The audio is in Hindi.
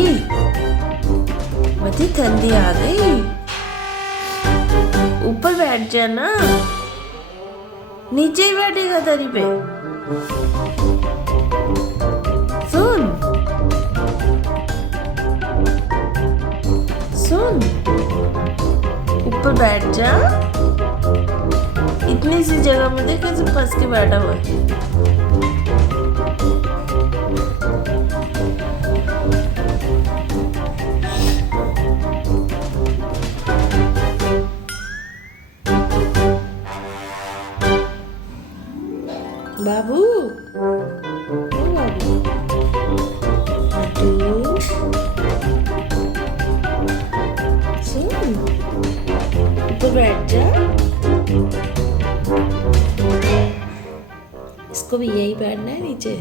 ठंडी, मती ठंडी आ गई। ऊपर बैठ जाना, नीचे ही बैठेगा दरी पे। सुन सुन, ऊपर बैठ जा। इतनी सी जगह में देख कैसे फंस के बैठा हुआ है। बाबू, ओ बाबू, मटू, सुन, ऊपर बैठ जा। इसको भी यही बैठना है नीचे।